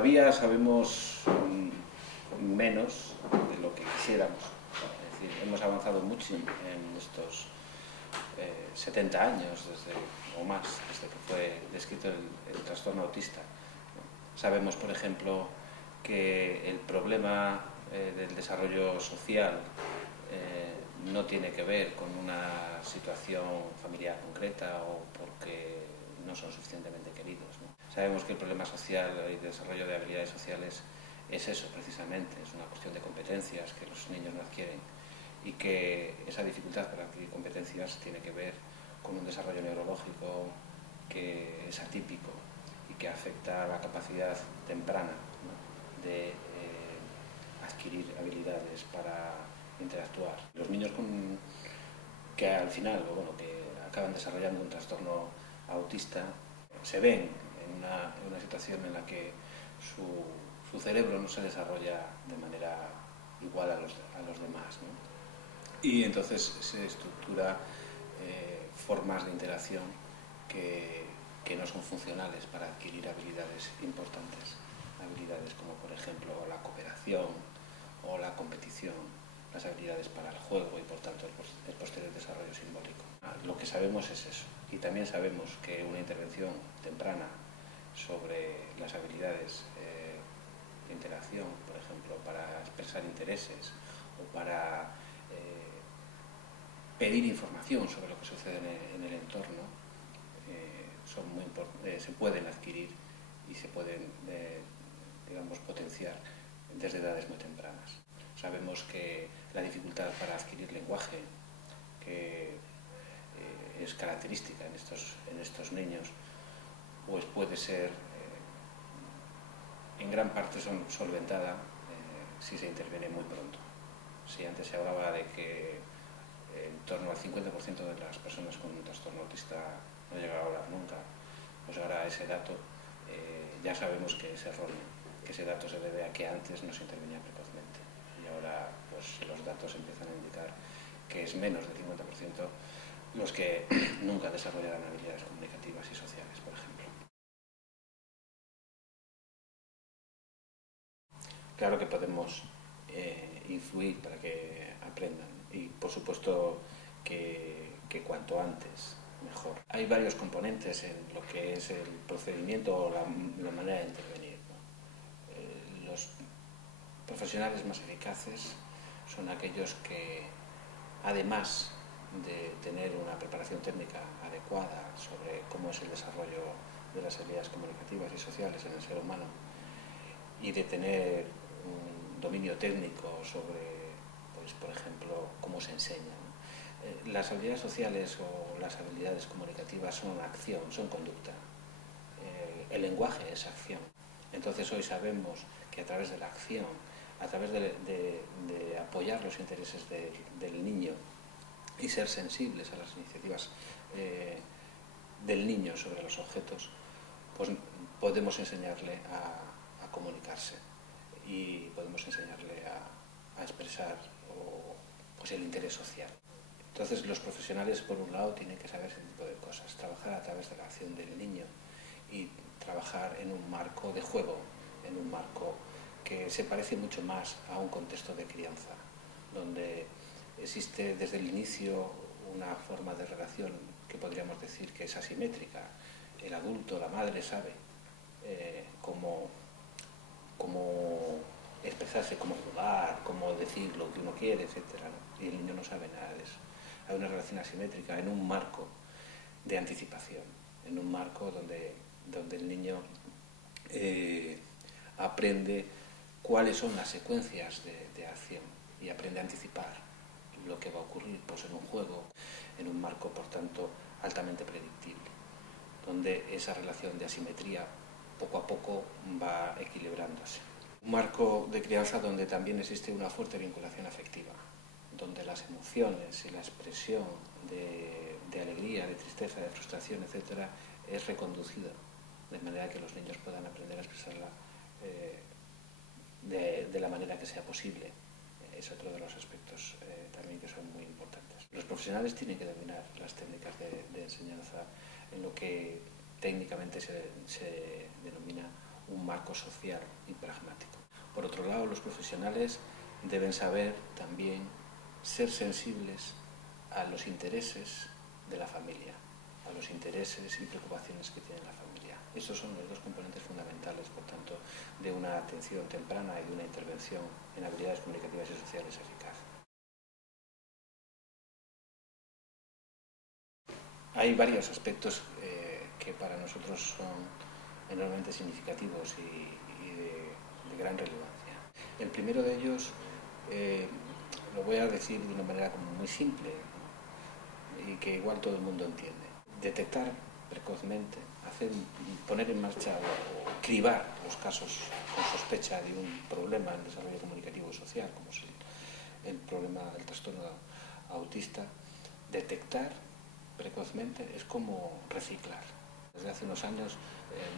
Todavía sabemos menos de lo que quisiéramos. Es decir, hemos avanzado mucho en estos 70 años o más desde que fue descrito el trastorno autista. Sabemos, por ejemplo, que el problema del desarrollo social no tiene que ver con una situación familiar concreta o porque no son suficientemente queridos, ¿no? Sabemos que el problema social y el desarrollo de habilidades sociales es eso precisamente, es una cuestión de competencias que los niños no adquieren y que esa dificultad para adquirir competencias tiene que ver con un desarrollo neurológico que es atípico y que afecta a la capacidad temprana, ¿no?, de adquirir habilidades para interactuar. Los niños que al final, que acaban desarrollando un trastorno autista, se ven en una situación en la que su cerebro no se desarrolla de manera igual a los demás, ¿no? Y entonces se estructura formas de interacción que no son funcionales para adquirir habilidades importantes, habilidades como por ejemplo la cooperación o la competición, las habilidades para el juego y por tanto el posterior desarrollo simbólico. Lo que sabemos es eso, y también sabemos que una intervención temprana sobre las habilidades de interacción, por ejemplo, para expresar intereses o para pedir información sobre lo que sucede en el entorno, se pueden adquirir y se pueden, potenciar desde edades muy tempranas. Sabemos que la dificultad para adquirir lenguaje, que es característica en estos niños, pues puede ser en gran parte solventada si se interviene muy pronto. Si antes se hablaba de que en torno al 50% de las personas con un trastorno autista no llegaba a hablar nunca, pues ahora ese dato ya sabemos que es erróneo, que ese dato se debe a que antes no se intervenía precozmente y ahora pues los datos empiezan a indicar que es menos del 50% los que nunca desarrollarán habilidades comunicativas y sociales, por ejemplo. Claro que podemos influir para que aprendan y por supuesto que cuanto antes mejor. Hay varios componentes en lo que es el procedimiento o la manera de intervenir, ¿no? Los profesionales más eficaces son aquellos que, además de tener una preparación técnica adecuada sobre cómo es el desarrollo de las habilidades comunicativas y sociales en el ser humano y de tener un dominio técnico sobre, pues, por ejemplo, cómo se enseña, ¿no? Las habilidades sociales o las habilidades comunicativas son acción, son conducta. El lenguaje es acción. Entonces hoy sabemos que a través de la acción, a través de apoyar los intereses del niño y ser sensibles a las iniciativas del niño sobre los objetos, pues podemos enseñarle a comunicarse y podemos enseñarle a expresar pues el interés social. Entonces los profesionales, por un lado, tienen que saber ese tipo de cosas, trabajar a través de la acción del niño y trabajar en un marco de juego, en un marco que se parece mucho más a un contexto de crianza, donde existe desde el inicio una forma de relación que podríamos decir que es asimétrica. El adulto, la madre, sabe cómo expresarse, cómo jugar, cómo decir lo que uno quiere, etc., ¿no? Y el niño no sabe nada de eso. Hay una relación asimétrica en un marco de anticipación, en un marco donde el niño aprende cuáles son las secuencias de acción y aprende a anticipar lo que va a ocurrir, pues, en un juego, en un marco, por tanto, altamente predictible, donde esa relación de asimetría poco a poco va equilibrándose. Un marco de crianza donde también existe una fuerte vinculación afectiva, donde las emociones y la expresión de alegría, de tristeza, de frustración, etc., es reconducida, de manera que los niños puedan aprender a expresarla de la manera que sea posible. Es otro de los aspectos también que son muy importantes. Los profesionales tienen que dominar las técnicas de enseñanza en lo que técnicamente se denomina un marco social y pragmático. Por otro lado, los profesionales deben saber también ser sensibles a los intereses de la familia, a los intereses y preocupaciones que tiene la familia. Esos son los dos componentes fundamentales, por tanto, de una atención temprana y de una intervención en habilidades comunicativas y sociales eficaz. Hay varios aspectos que para nosotros son enormemente significativos y de gran relevancia. El primero de ellos lo voy a decir de una manera como muy simple, ¿no? Y que igual todo el mundo entiende. Detectar precozmente, poner en marcha o cribar los casos con sospecha de un problema en el desarrollo comunicativo social, como es el problema del trastorno autista. Detectar precozmente es como reciclar. Desde hace unos años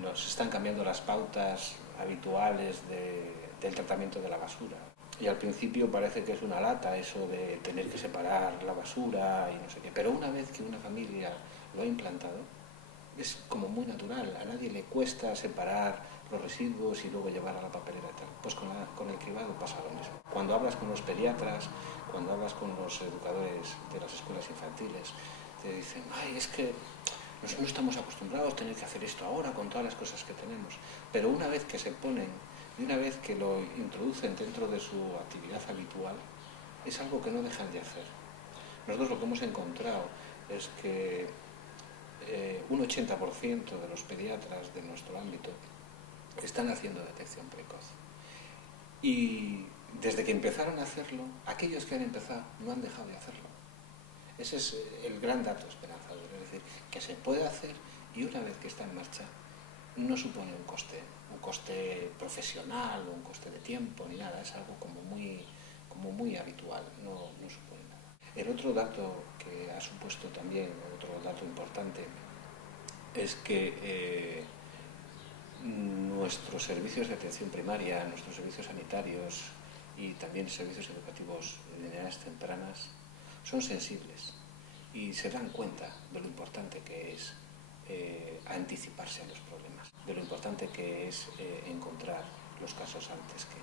nos están cambiando las pautas habituales del tratamiento de la basura. Y al principio parece que es una lata eso de tener que separar la basura y no sé qué. Pero una vez que una familia lo ha implantado, es como muy natural. A nadie le cuesta separar los residuos y luego llevar a la papelera y tal. Pues con el cribado pasa lo mismo. Cuando hablas con los pediatras, cuando hablas con los educadores de las escuelas infantiles, te dicen, ay, es que no estamos acostumbrados a tener que hacer esto ahora con todas las cosas que tenemos. Pero una vez que se ponen y una vez que lo introducen dentro de su actividad habitual, es algo que no dejan de hacer. Nosotros lo que hemos encontrado es que un 80% de los pediatras de nuestro ámbito están haciendo detección precoz. Y desde que empezaron a hacerlo, aquellos que han empezado no han dejado de hacerlo. Ese es el gran dato esperanzador, es decir, que se puede hacer y una vez que está en marcha no supone un coste profesional o un coste de tiempo ni nada, es algo como muy habitual, no supone nada. El otro dato que ha supuesto también, otro dato importante, es que nuestros servicios de atención primaria, nuestros servicios sanitarios y también servicios educativos de edades tempranas son sensibles y se dan cuenta de lo importante que es anticiparse a los problemas, de lo importante que es encontrar los casos antes que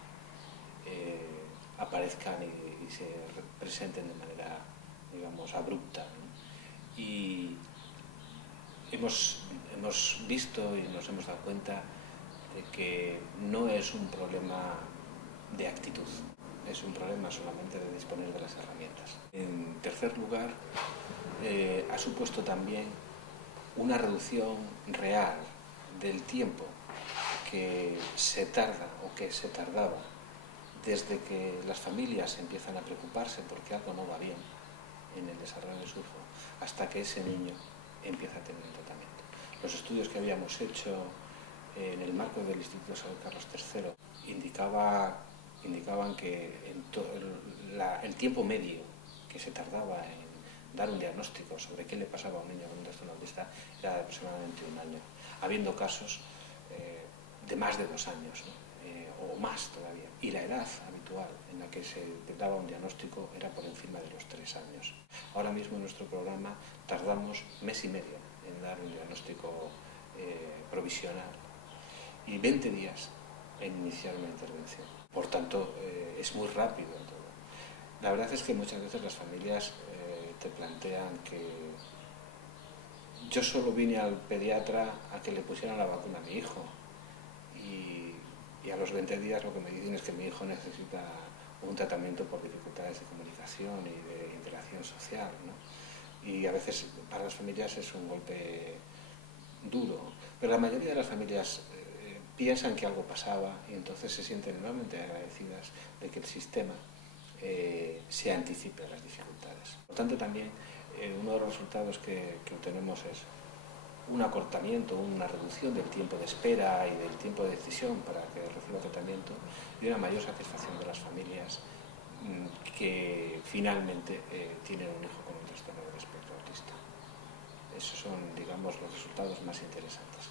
aparezcan y se presenten de manera, digamos, abrupta, ¿no? Y hemos visto y nos hemos dado cuenta de que no es un problema de actitud, es un problema solamente de disponer de las herramientas. En tercer lugar, ha supuesto también una reducción real del tiempo que se tarda o que se tardaba desde que las familias empiezan a preocuparse porque algo no va bien en el desarrollo de su hijo hasta que ese niño empieza a tener un tratamiento. Los estudios que habíamos hecho en el marco del Instituto de Salud Carlos III indicaban que el tiempo medio que se tardaba en dar un diagnóstico sobre qué le pasaba a un niño con un trastorno autista era de aproximadamente un año, habiendo casos de más de 2 años, ¿no? O más todavía. Y la edad habitual en la que se daba un diagnóstico era por encima de los 3 años. Ahora mismo en nuestro programa tardamos 1 mes y medio en dar un diagnóstico provisional y 20 días en iniciar una intervención. Por tanto, es muy rápido todo. La verdad es que muchas veces las familias te plantean que yo solo vine al pediatra a que le pusieran la vacuna a mi hijo y a los 20 días lo que me dicen es que mi hijo necesita un tratamiento por dificultades de comunicación y de interacción social, ¿no? Y a veces para las familias es un golpe duro, pero la mayoría de las familias piensan que algo pasaba y entonces se sienten enormemente agradecidas de que el sistema se anticipe a las dificultades. Por tanto, también uno de los resultados que obtenemos es un acortamiento, una reducción del tiempo de espera y del tiempo de decisión para que reciba tratamiento y una mayor satisfacción de las familias que finalmente tienen un hijo con un trastorno del espectro autista. Esos son, digamos, los resultados más interesantes.